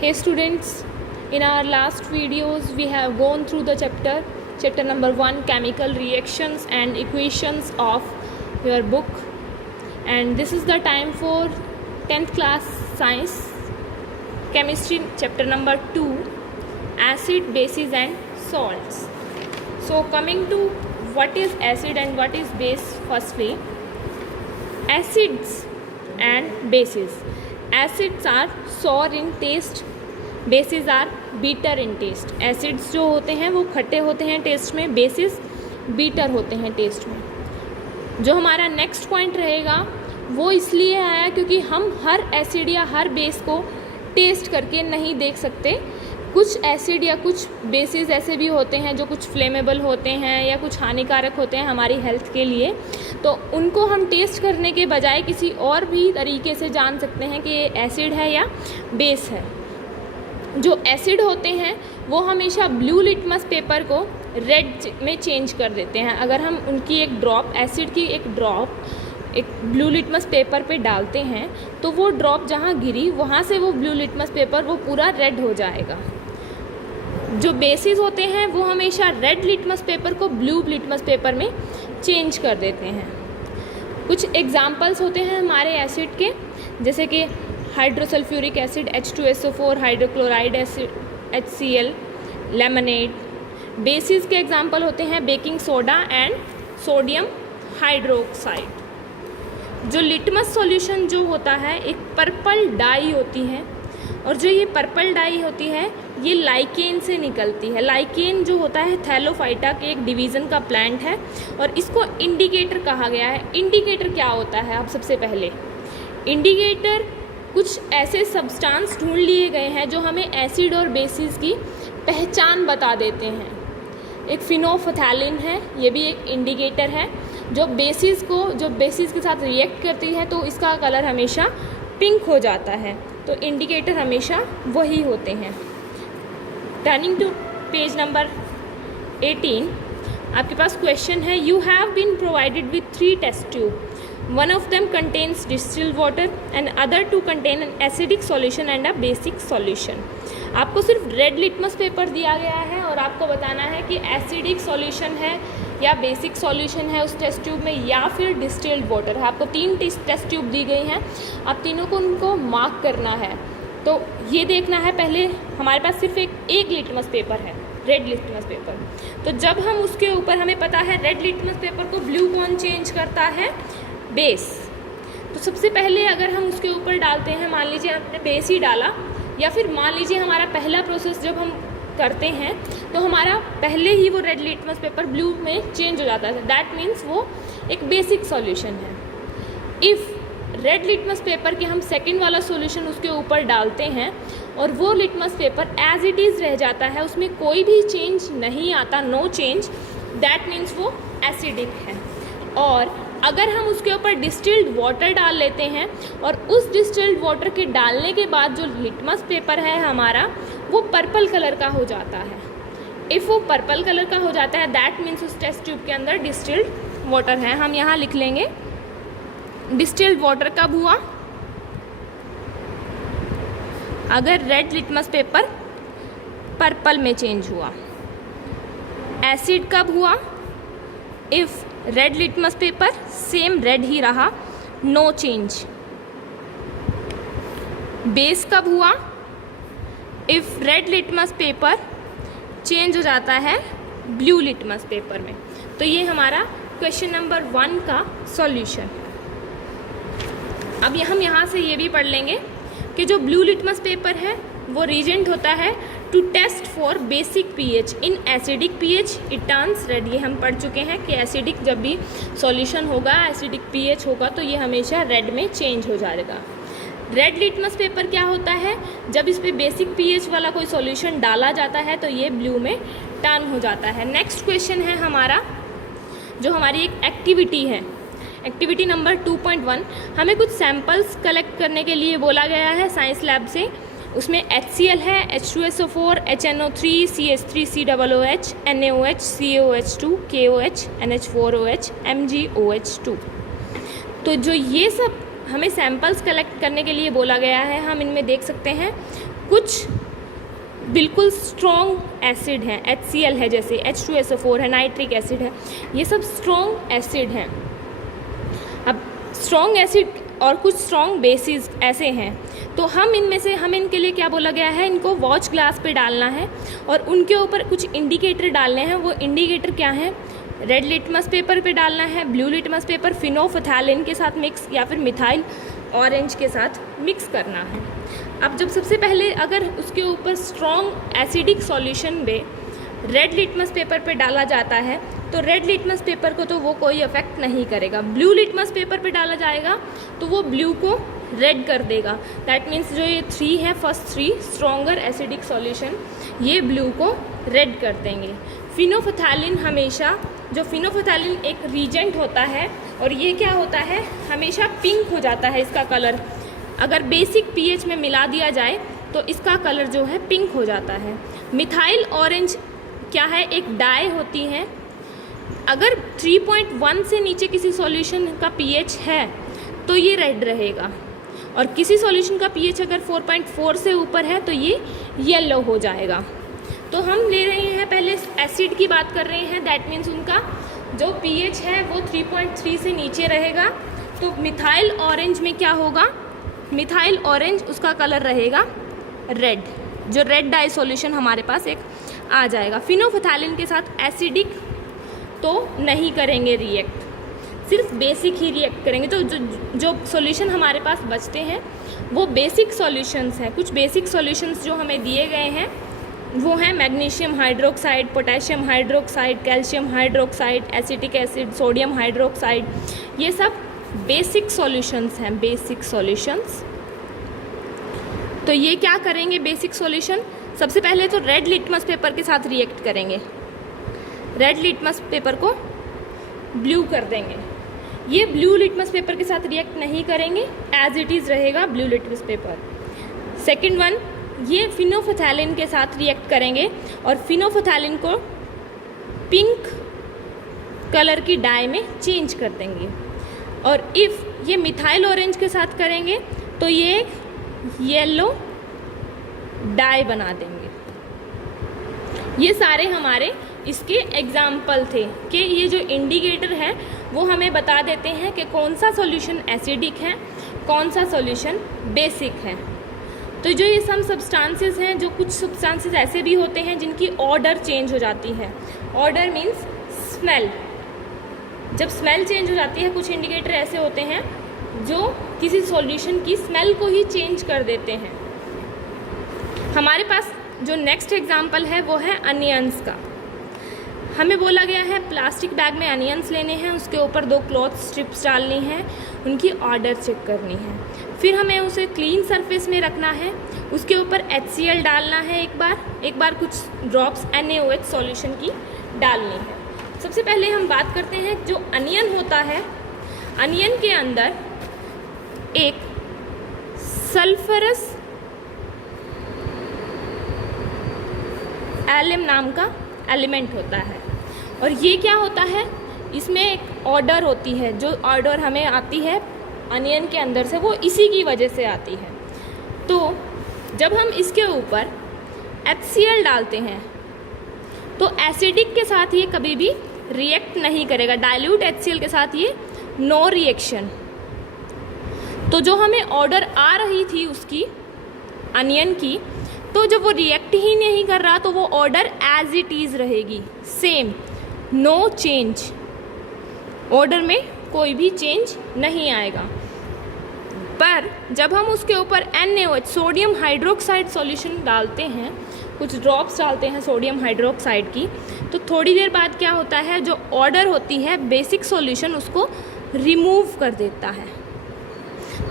Hey students, in our last videos we have gone through the chapter number 1, chemical reactions and equations of your book, and this is the time for 10th class science chemistry chapter number 2, acid, bases and salts. So coming to what is acid and what is base, firstly acids and bases. Acids are sour in taste, bases are bitter in taste. Acids जो होते हैं वो खट्टे होते हैं test में, basis beater होते हैं टेस्ट में. जो हमारा नेक्स्ट पॉइंट रहेगा वो इसलिए आया क्योंकि हम हर एसिड या हर बेस को टेस्ट करके नहीं देख सकते. कुछ एसिड या कुछ बेसिस ऐसे भी होते हैं जो कुछ फ्लेमेबल होते हैं या कुछ हानिकारक होते हैं हमारी हेल्थ के लिए, तो उनको हम टेस्ट करने के बजाय किसी और भी तरीके से जान सकते हैं कि ये एसिड है या बेस है. जो एसिड होते हैं वो हमेशा ब्लू लिटमस पेपर को रेड में चेंज कर देते हैं. अगर हम उनकी एक ड्रॉप, एसिड की एक ड्रॉप एक ब्लू लिटमस पेपर पे डालते हैं तो वो ड्रॉप जहाँ गिरी वहाँ से वो ब्लू लिटमस पेपर वो पूरा रेड हो जाएगा. जो बेसिस होते हैं वो हमेशा रेड लिटमस पेपर को ब्लू लिटमस पेपर में चेंज कर देते हैं. कुछ एग्जांपल्स होते हैं हमारे एसिड के, जैसे कि hydrosulphuric acid H2SO4, hydrochloride acid HCl, लेमनेट. बेसिस के एग्जांपल होते हैं baking soda and sodium hydroxide. जो लिटमस सॉल्यूशन जो होता है एक पर्पल डाई होती है, और जो ये पर्पल डाई होती है ये लाइकेन से निकलती है. लाइकेन जो होता है थैलोफाइटा के एक डिवीज़न का प्लांट है और इसको इंडिकेटर कहा गया है. इंडिकेटर क्या होता है? अब सबसे पहले इंडिकेटर कुछ ऐसे सब्सटेंस ढूंढ लिए गए हैं जो हमें एसिड और बेसिस की पहचान बता देते हैं. एक फिनोफथैलिन है, ये भी एक इंडिकेटर है जो बेसिस के साथ रिएक्ट करती है तो इसका कलर हमेशा पिंक हो जाता है. तो इंडिकेटर हमेशा वही होते हैं. टर्निंग टू पेज नंबर 18, आपके पास क्वेश्चन है. You have been provided with 3 test tube. One of them contains distilled water and other 2 contain an acidic solution and a basic solution. आपको सिर्फ रेड लिटमस पेपर दिया गया है और आपको बताना है कि एसिडिक सॉल्यूशन है या बेसिक सॉल्यूशन है उस टेस्ट ट्यूब में या फिर डिस्टिल्ड वाटर है. आपको 3 टेस्ट ट्यूब दी गई हैं, आप तीनों को उनको मार्क करना है. तो ये देखना है पहले हमारे पास सिर्फ एक लिटमस पेपर है, रेड लिटमस पेपर. तो जब हम उसके ऊपर, हमें पता है रेड लिटमस पेपर को ब्लू कौन चेंज करता है? बेस. तो सबसे पहले अगर हम उसके ऊपर डालते हैं, मान लीजिए हमने बेस ही डाला, या फिर मान लीजिए हमारा पहला प्रोसेस जब हम करते हैं तो हमारा पहले ही वो रेड लिटमस पेपर ब्लू में चेंज हो जाता है. दैट मीन्स वो एक बेसिक सॉल्यूशन है. इफ़ रेड लिटमस पेपर के हम सेकंड वाला सॉल्यूशन उसके ऊपर डालते हैं और वो litmus paper as it is रह जाता है, उसमें कोई भी चेंज नहीं आता, नो चेंज, दैट मीन्स वो एसिडिक है. और अगर हम उसके ऊपर डिस्टिल्ड वाटर डाल लेते हैं और उस डिस्टिल्ड वाटर के डालने के बाद जो लिटमस पेपर है हमारा वो पर्पल कलर का हो जाता है. इफ़ वो पर्पल कलर का हो जाता है दैट मीन्स उस टेस्ट ट्यूब के अंदर डिस्टिल्ड वाटर है. हम यहाँ लिख लेंगे डिस्टिल्ड वाटर कब हुआ? अगर रेड लिटमस पेपर पर्पल में चेंज हुआ. एसिड कब हुआ? If red litmus paper same red ही रहा, नो चेंज. बेस कब हुआ? If red litmus paper change हो जाता है ब्लू लिटमस पेपर में. तो ये हमारा क्वेश्चन नंबर 1 का सॉल्यूशन. अब हम यहाँ से ये भी पढ़ लेंगे कि जो ब्लू लिटमस पेपर है वो रीजेंट होता है to test for basic pH. In acidic pH it turns red. ये हम पढ़ चुके हैं कि एसिडिक जब भी सॉल्यूशन होगा, एसिडिक पीएच होगा तो ये हमेशा रेड में चेंज हो जाएगा. रेड लिटमस पेपर क्या होता है? जब इस पर बेसिक पीएच वाला कोई सॉल्यूशन डाला जाता है तो ये ब्लू में टर्न हो जाता है. नेक्स्ट क्वेश्चन है हमारा, जो हमारी एक एक्टिविटी है, एक्टिविटी नंबर 2.1. हमें कुछ सैम्पल्स कलेक्ट करने के लिए बोला गया है साइंस लैब से. उसमें HCl है, H2SO4, HNO3, CH3, COOH, NaOH, CaOH2, KOH, NH4OH, MgOH2. तो जो ये सब हमें सैम्पल्स कलेक्ट करने के लिए बोला गया है, हम इनमें देख सकते हैं कुछ बिल्कुल स्ट्रॉन्ग एसिड हैं, HCl है, जैसे H2SO4 है, नाइट्रिक एसिड है, ये सब स्ट्रॉन्ग एसिड हैं। अब स्ट्रॉन्ग एसिड और कुछ स्ट्रॉन्ग बेसिस ऐसे हैं, तो हम इनमें से हमें इनके लिए क्या बोला गया है, इनको वॉच ग्लास पे डालना है और उनके ऊपर कुछ इंडिकेटर डालने हैं। वो इंडिकेटर क्या है, रेड लिटमस पेपर पे डालना है, ब्लू लिटमस पेपर फिनोफ्थैलिन के साथ मिक्स या फिर मिथाइल ऑरेंज के साथ मिक्स करना है। अब जब सबसे पहले अगर उसके ऊपर स्ट्रॉन्ग एसिडिक सॉल्यूशन में रेड लिटमस पेपर पे डाला जाता है तो रेड लिटमस पेपर को तो वो कोई अफेक्ट नहीं करेगा। ब्लू लिटमस पेपर पे डाला जाएगा तो वो ब्लू को रेड कर देगा। दैट मीन्स जो ये 3 है, फर्स्ट 3 स्ट्रॉन्गर एसिडिक सॉल्यूशन, ये ब्लू को रेड कर देंगे। फिनोफ्थैलिन हमेशा, जो फिनोफ्थैलिन एक रीजेंट होता है और ये क्या होता है, हमेशा पिंक हो जाता है इसका कलर। अगर बेसिक पीएच में मिला दिया जाए तो इसका कलर जो है पिंक हो जाता है। मिथाइल ऑरेंज क्या है, एक डाई होती है। अगर 3.1 से नीचे किसी सॉल्यूशन का पीएच है तो ये रेड रहेगा और किसी सॉल्यूशन का पीएच अगर 4.4 से ऊपर है तो ये येलो हो जाएगा। तो हम ले रहे हैं, पहले एसिड की बात कर रहे हैं, दैट मीन्स उनका जो पीएच है वो 3.3 से नीचे रहेगा। तो मिथाइल ऑरेंज में क्या होगा, मिथाइल ऑरेंज उसका कलर रहेगा रेड, जो रेड डाई सॉल्यूशन हमारे पास एक आ जाएगा। फिनोफ्थैलिन के साथ एसिडिक तो नहीं करेंगे रिएक्ट, सिर्फ बेसिक ही रिएक्ट करेंगे। तो जो सॉल्यूशन हमारे पास बचते हैं वो बेसिक सॉल्यूशंस हैं। कुछ बेसिक सॉल्यूशंस जो हमें दिए गए हैं वो हैं magnesium hydroxide, potassium hydroxide, calcium hydroxide, acetic acid, sodium hydroxide, ये सब बेसिक सॉल्यूशंस हैं, बेसिक सॉल्यूशंस। तो ये क्या करेंगे बेसिक सॉल्यूशन, सबसे पहले तो रेड लिटमस पेपर के साथ रिएक्ट करेंगे, रेड लिटमस पेपर को ब्लू कर देंगे। ये ब्लू लिटमस पेपर के साथ रिएक्ट नहीं करेंगे, एज इट इज़ रहेगा blue litmus paper. Second one, ये फिनोफ्थैलिन के साथ रिएक्ट करेंगे और फिनोफ्थैलिन को पिंक कलर की डाई में चेंज कर देंगे। और इफ़ ये मिथाइल ऑरेंज के साथ करेंगे तो ये येलो डाई बना देंगे। ये सारे हमारे इसके एग्जाम्पल थे कि ये जो इंडिकेटर है वो हमें बता देते हैं कि कौन सा सॉल्यूशन एसिडिक है, कौन सा सॉल्यूशन बेसिक है। तो जो ये सम सब्सटेंसेस हैं, जो कुछ सब्सटेंसेस ऐसे भी होते हैं जिनकी ऑर्डर चेंज हो जाती है। ऑर्डर मीन्स स्मेल, जब स्मेल चेंज हो जाती है, कुछ इंडिकेटर ऐसे होते हैं जो किसी सॉल्यूशन की स्मेल को ही चेंज कर देते हैं। हमारे पास जो नेक्स्ट एग्जाम्पल है वो है अनियंस का। हमें बोला गया है प्लास्टिक बैग में अनियंस लेने हैं, उसके ऊपर 2 क्लॉथ स्ट्रिप्स डालनी है, उनकी ऑर्डर चेक करनी है, फिर हमें उसे क्लीन सरफेस में रखना है, उसके ऊपर HCl डालना है, एक बार कुछ ड्रॉप्स NaOH सॉल्यूशन की डालनी है। सबसे पहले हम बात करते हैं जो अनियन होता है, अनियन के अंदर एक सल्फरस एलिम नाम का एलिमेंट होता है और ये क्या होता है, इसमें एक ऑर्डर होती है, जो ऑर्डर हमें आती है अनियन के अंदर से वो इसी की वजह से आती है। तो जब हम इसके ऊपर HCl डालते हैं तो एसिडिक के साथ ये कभी भी रिएक्ट नहीं करेगा, डाइल्यूट HCl के साथ ये नो रिएक्शन। तो जो हमें ऑर्डर आ रही थी उसकी अनियन की, तो जब वो रिएक्ट ही नहीं कर रहा तो वो ऑर्डर एज इट इज़ रहेगी, सेम, नो चेंज, ऑर्डर में कोई भी चेंज नहीं आएगा। पर जब हम उसके ऊपर NaOH सोडियम हाइड्रोक्साइड सॉल्यूशन डालते हैं, कुछ ड्रॉप्स डालते हैं सोडियम हाइड्रोक्साइड की, तो थोड़ी देर बाद क्या होता है, जो ऑर्डर होती है बेसिक सॉल्यूशन उसको रिमूव कर देता है।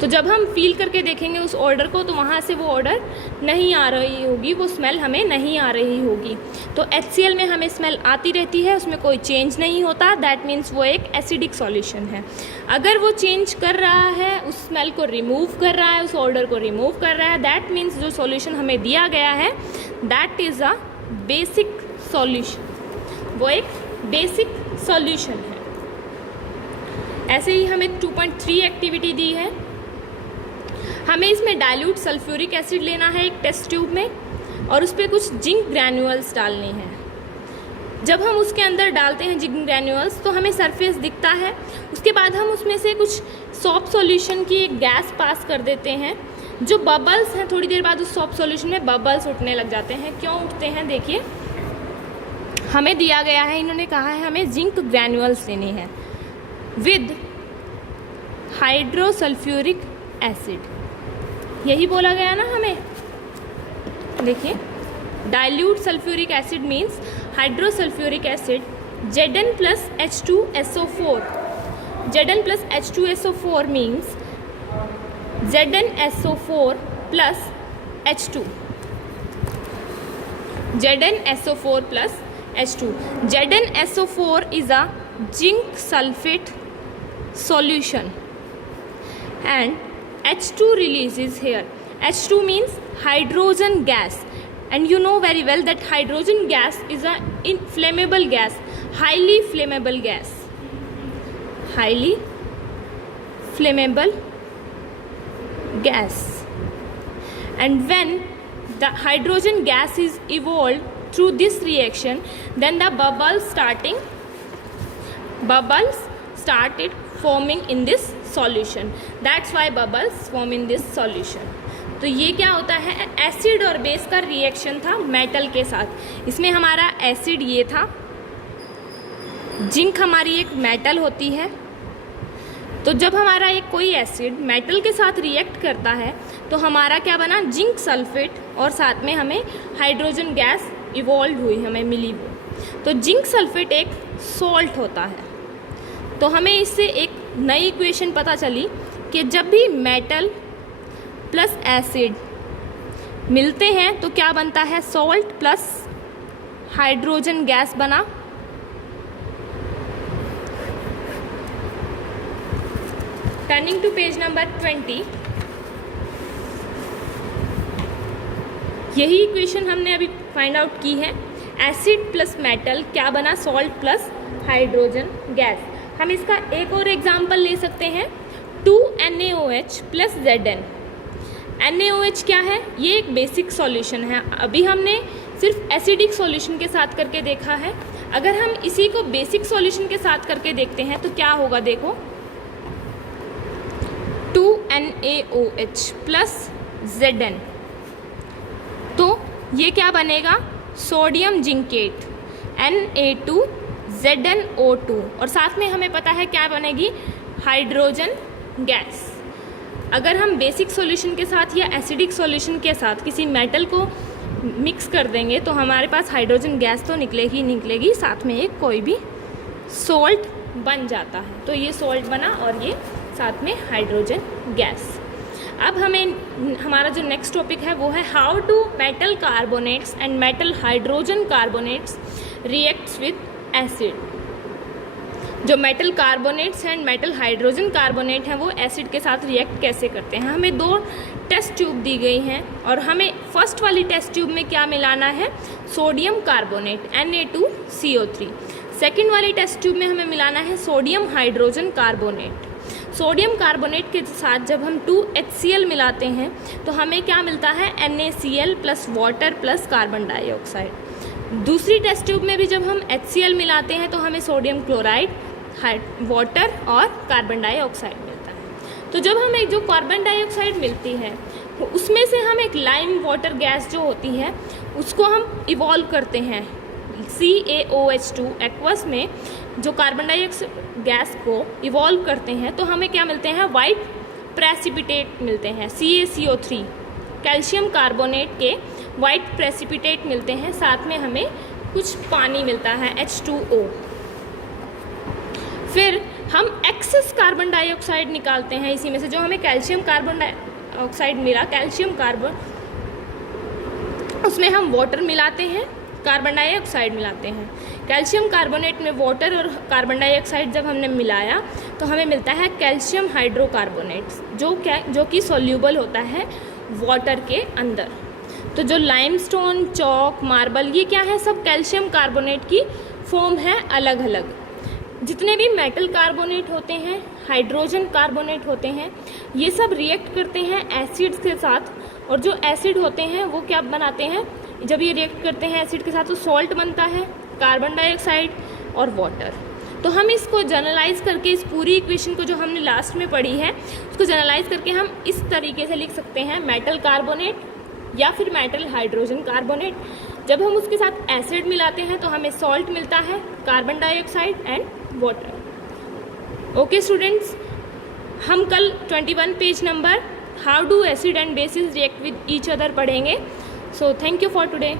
तो जब हम फील करके देखेंगे उस ऑर्डर को तो वहाँ से वो ऑर्डर नहीं आ रही होगी, वो स्मेल हमें नहीं आ रही होगी। तो HCl में हमें स्मेल आती रहती है, उसमें कोई चेंज नहीं होता, दैट मीन्स वो एक एसिडिक सॉल्यूशन है। अगर वो चेंज कर रहा है, उस स्मेल को रिमूव कर रहा है, उस ऑर्डर को रिमूव कर रहा है, दैट मीन्स जो सॉल्यूशन हमें दिया गया है that is a basic solution, वो एक बेसिक सॉल्यूशन है। ऐसे ही हमें 2.3 एक्टिविटी दी है। हमें इसमें डाइल्यूट सल्फ्यूरिक एसिड लेना है एक टेस्ट ट्यूब में, और उस पर कुछ जिंक ग्रैन्यूल्स डालने हैं। जब हम उसके अंदर डालते हैं जिंक ग्रैन्यूल्स तो हमें सरफेस दिखता है। उसके बाद हम उसमें से कुछ सॉफ्ट सॉल्यूशन की एक गैस पास कर देते हैं, जो बबल्स हैं, थोड़ी देर बाद उस सॉफ्ट सॉल्यूशन में बबल्स उठने लग जाते हैं। क्यों उठते हैं, देखिए हमें दिया गया है, इन्होंने कहा है हमें जिंक ग्रैन्यूल्स लेने हैं विद हाइड्रोसल्फ्यूरिक एसिड, यही बोला गया ना हमें। देखिए dilute sulphuric acid means hydrosulphuric acid Zn plus H2SO4. Zn plus H2SO4 means ZnSO4 plus H2. ZnSO4 plus H2. ZnSO4 is a zinc sulfate solution and H2 releases here. H2 means hydrogen gas, and you know very well that hydrogen gas is a inflammable gas, highly flammable gas, highly flammable gas. And when the hydrogen gas is evolved through this reaction, then the bubbles started forming in this solution. That's why bubbles form in this solution. तो ये क्या होता है, acid और base का reaction था metal के साथ। इसमें हमारा एसिड ये था, जिंक हमारी एक मेटल होती है। तो जब हमारा एक कोई एसिड मेटल के साथ रिएक्ट करता है तो हमारा क्या बना, जिंक सल्फेट, और साथ में हमें हाइड्रोजन गैस इवॉल्व हुई, हमें मिली वो। तो जिंक सल्फेट एक सॉल्ट होता है। तो हमें इससे एक नई इक्वेशन पता चली कि जब भी मेटल प्लस एसिड मिलते हैं तो क्या बनता है, सॉल्ट प्लस हाइड्रोजन गैस बना। टर्निंग टू पेज नंबर 20, यही इक्वेशन हमने अभी फाइंड आउट की है। एसिड प्लस मेटल क्या बना, सॉल्ट प्लस हाइड्रोजन गैस। हम इसका एक और एग्जाम्पल ले सकते हैं, 2NaOH प्लस Zn। NaOH क्या है, ये एक बेसिक सॉल्यूशन है। अभी हमने सिर्फ एसिडिक सॉल्यूशन के साथ करके देखा है। अगर हम इसी को बेसिक सॉल्यूशन के साथ करके देखते हैं तो क्या होगा, देखो 2NaOH प्लस Zn, तो ये क्या बनेगा, सोडियम जिंकेट Na2ZnO2, और साथ में हमें पता है क्या बनेगी, हाइड्रोजन गैस। अगर हम बेसिक सॉल्यूशन के साथ या एसिडिक सॉल्यूशन के साथ किसी मेटल को मिक्स कर देंगे तो हमारे पास हाइड्रोजन गैस तो निकलेगी, साथ में एक कोई भी सॉल्ट बन जाता है। तो ये सॉल्ट बना और ये साथ में हाइड्रोजन गैस। अब हमें हमारा जो नेक्स्ट टॉपिक है वो है how to metal carbonates and metal hydrogen carbonates reacts with acid. जो metal carbonates and metal hydrogen carbonate हैं वो एसिड के साथ रिएक्ट कैसे करते हैं। हमें दो टेस्ट ट्यूब दी गई हैं और हमें फर्स्ट वाली टेस्ट ट्यूब में क्या मिलाना है, सोडियम कार्बोनेट Na2CO3। सेकेंड वाली टेस्ट ट्यूब में हमें मिलाना है sodium hydrogen carbonate. Sodium carbonate के साथ जब हम 2HCl मिलाते हैं तो हमें क्या मिलता है, NaCl plus water plus carbon dioxide. दूसरी टेस्ट ट्यूब में भी जब हम HCl मिलाते हैं तो हमें सोडियम क्लोराइड, वाटर और कार्बन डाइऑक्साइड मिलता है। तो जब हमें जो कार्बन डाइऑक्साइड मिलती है उसमें से हम एक लाइम वाटर गैस जो होती है उसको हम इवॉल्व करते हैं CaOH2 एक्वस में। जो कार्बन डाइऑक्साइड गैस को इवॉल्व करते हैं तो हमें क्या मिलते हैं, वाइट प्रेसिपिटेट मिलते हैं, CaCO3 कैल्शियम कार्बोनेट के वाइट प्रेसिपिटेट मिलते हैं। साथ में हमें कुछ पानी मिलता है H2O। फिर हम एक्सेस कार्बन डाइऑक्साइड निकालते हैं इसी में से, जो हमें कैल्शियम कार्बन डाइऑक्साइड मिला, कैल्शियम कार्बन, उसमें हम वाटर मिलाते हैं, कार्बन डाइऑक्साइड मिलाते हैं। कैल्शियम कार्बोनेट में वाटर और कार्बन डाइऑक्साइड जब हमने मिलाया तो हमें मिलता है कैल्शियम हाइड्रोकार्बोनेट, जो कि सॉल्यूबल होता है वाटर के अंदर। तो जो लाइमस्टोन, चॉक, मार्बल, ये क्या है, सब कैल्शियम कार्बोनेट की फॉर्म है अलग अलग। जितने भी मेटल कार्बोनेट होते हैं, हाइड्रोजन कार्बोनेट होते हैं, ये सब रिएक्ट करते हैं एसिड्स के साथ, और जो एसिड होते हैं वो क्या बनाते हैं, जब ये रिएक्ट करते हैं एसिड के साथ तो सॉल्ट बनता है, कार्बन डाइऑक्साइड और वाटर। तो हम इसको जनरलाइज करके इस पूरी इक्वेशन को जो हमने लास्ट में पढ़ी है उसको जनरलाइज करके हम इस तरीके से लिख सकते हैं, मेटल कार्बोनेट या फिर मेटल हाइड्रोजन कार्बोनेट। जब हम उसके साथ एसिड मिलाते हैं तो हमें सॉल्ट मिलता है, carbon dioxide and water. Okay students, हम कल 21 page number how do acid and bases react with each other पढ़ेंगे। So thank you for today.